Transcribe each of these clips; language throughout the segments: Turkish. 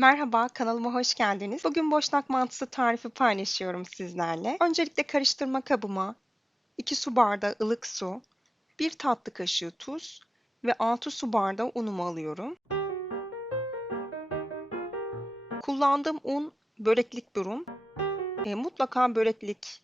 Merhaba, kanalıma hoş geldiniz. Bugün boşnak mantısı tarifi paylaşıyorum sizlerle. Öncelikle karıştırma kabıma 2 su bardağı ılık su, 1 tatlı kaşığı tuz ve 6 su bardağı unumu alıyorum. Kullandığım un böreklik bir un. Mutlaka böreklik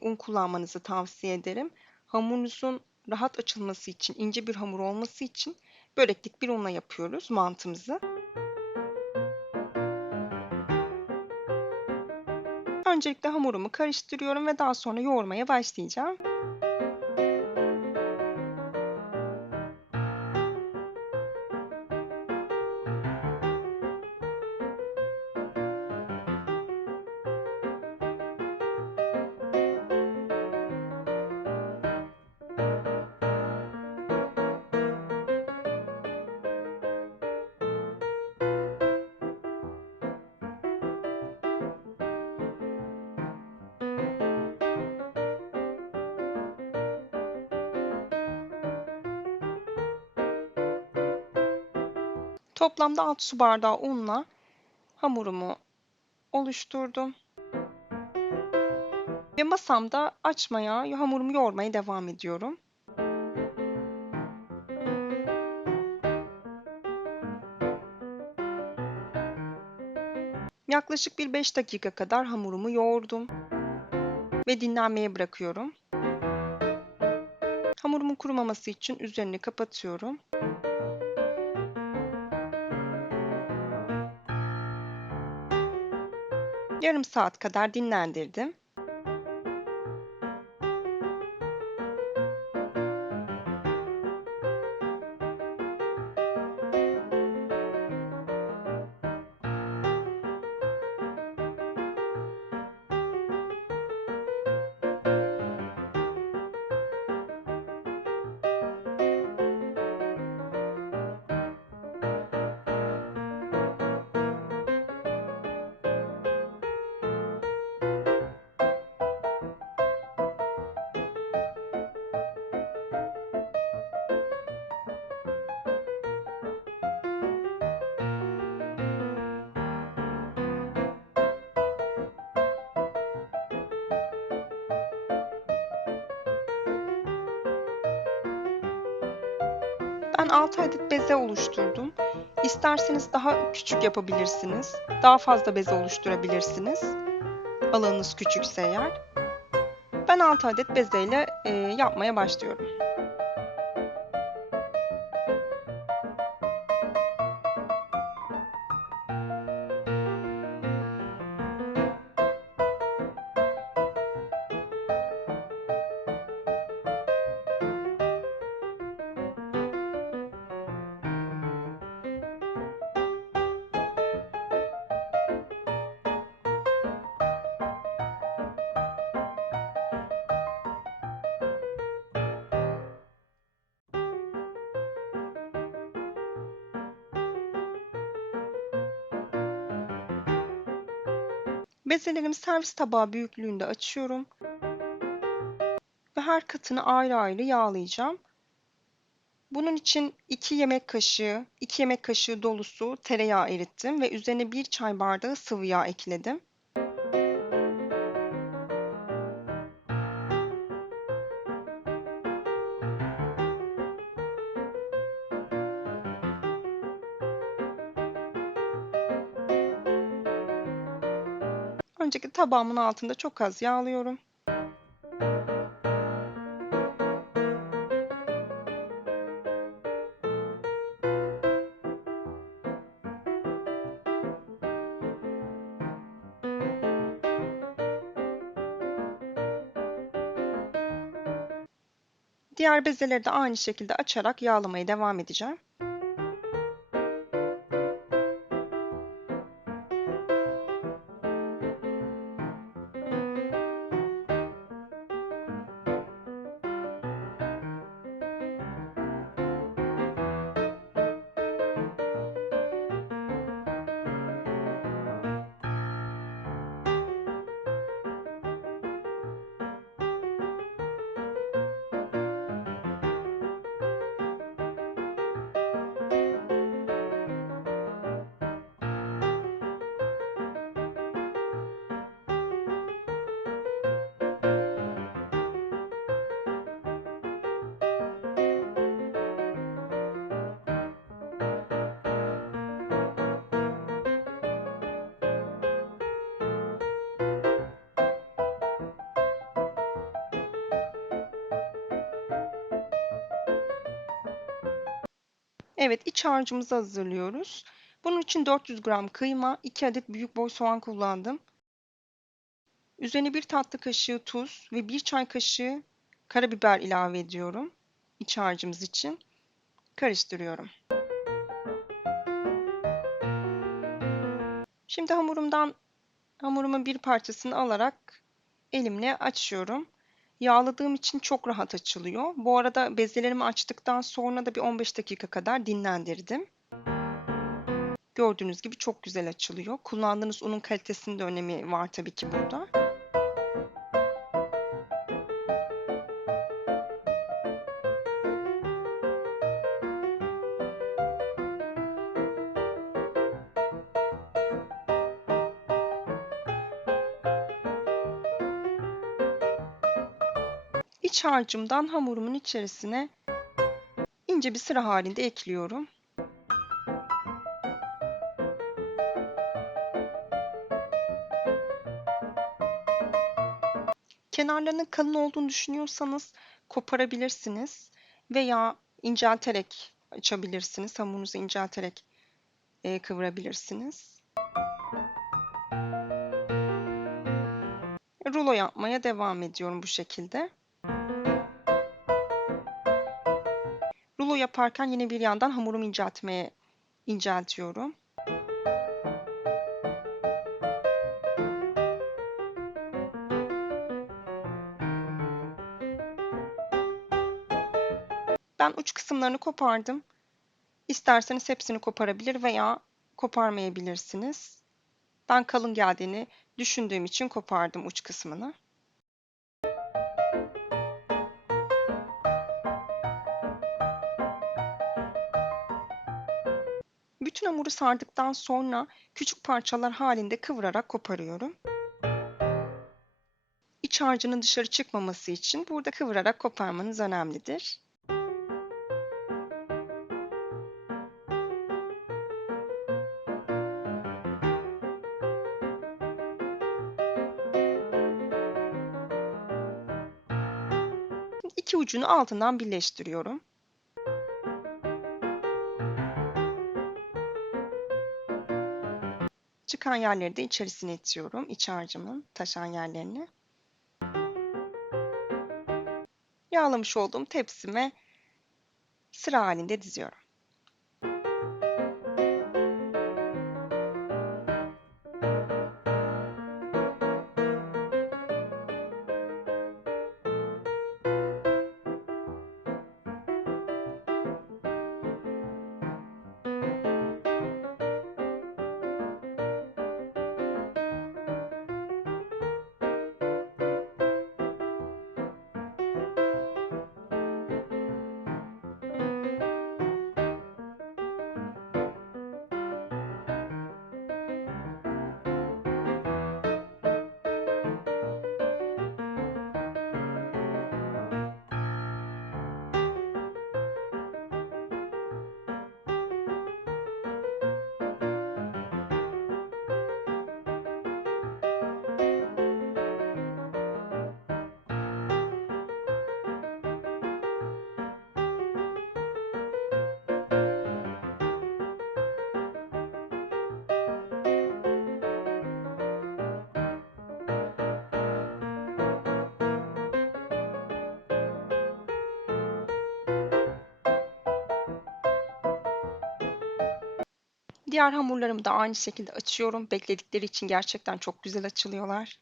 un kullanmanızı tavsiye ederim. Hamurunuzun rahat açılması için, ince bir hamur olması için böreklik bir unla yapıyoruz mantımızı. Öncelikle hamurumu karıştırıyorum ve daha sonra yoğurmaya başlayacağım. Toplamda 6 su bardağı unla hamurumu oluşturdum. Ve masamda açmaya, hamurumu yoğurmaya devam ediyorum. Yaklaşık bir 5 dakika kadar hamurumu yoğurdum ve dinlenmeye bırakıyorum. Hamurumun kurumaması için üzerini kapatıyorum. Yarım saat kadar dinlendirdim. Ben 6 adet beze oluşturdum. İsterseniz daha küçük yapabilirsiniz. Daha fazla beze oluşturabilirsiniz. Alanınız küçükse eğer. Ben 6 adet bezeyle yapmaya başlıyorum. Bezelerimi servis tabağı büyüklüğünde açıyorum ve her katını ayrı ayrı yağlayacağım. Bunun için 2 yemek kaşığı dolusu tereyağı erittim ve üzerine 1 çay bardağı sıvı yağ ekledim. Öncelikle tabağımın altında çok az yağlıyorum. Diğer bezeleri de aynı şekilde açarak yağlamaya devam edeceğim. Evet, iç harcımızı hazırlıyoruz. Bunun için 400 gram kıyma, 2 adet büyük boy soğan kullandım. Üzerine 1 tatlı kaşığı tuz ve 1 çay kaşığı karabiber ilave ediyorum iç harcımız için. Karıştırıyorum. Şimdi hamurumun bir parçasını alarak elimle açıyorum. Yağladığım için çok rahat açılıyor. Bu arada bezelerimi açtıktan sonra da bir 15 dakika kadar dinlendirdim. Gördüğünüz gibi çok güzel açılıyor. Kullandığınız unun kalitesinin de önemi var tabii ki burada. İç harcımdan hamurumun içerisine ince bir sıra halinde ekliyorum. Kenarlarının kalın olduğunu düşünüyorsanız koparabilirsiniz veya incelterek açabilirsiniz. Hamurunuzu incelterek kıvırabilirsiniz. Rulo yapmaya devam ediyorum bu şekilde. Rulo yaparken yine bir yandan hamurumu inceltiyorum. Ben uç kısımlarını kopardım. İsterseniz hepsini koparabilir veya koparmayabilirsiniz. Ben kalın geldiğini düşündüğüm için kopardım uç kısmını. Bütün hamuru sardıktan sonra küçük parçalar halinde kıvırarak koparıyorum. İç harcının dışarı çıkmaması için burada kıvırarak koparmanız önemlidir. İki ucunu altından birleştiriyorum. Çıkan yerleri de içerisine itiyorum, iç harcımın taşan yerlerini. Yağlamış olduğum tepsime sıra halinde diziyorum. Diğer hamurlarımı da aynı şekilde açıyorum. Bekledikleri için gerçekten çok güzel açılıyorlar.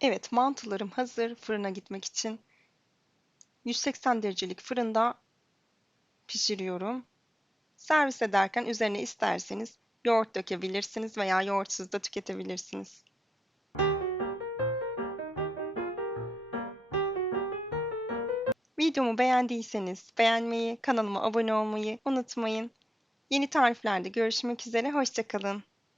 Evet, mantılarım hazır fırına gitmek için. 180 derecelik fırında pişiriyorum. Servis ederken üzerine isterseniz yoğurt dökebilirsiniz veya yoğurtsuz da tüketebilirsiniz. Videomu beğendiyseniz beğenmeyi, kanalıma abone olmayı unutmayın. Yeni tariflerde görüşmek üzere, hoşça kalın.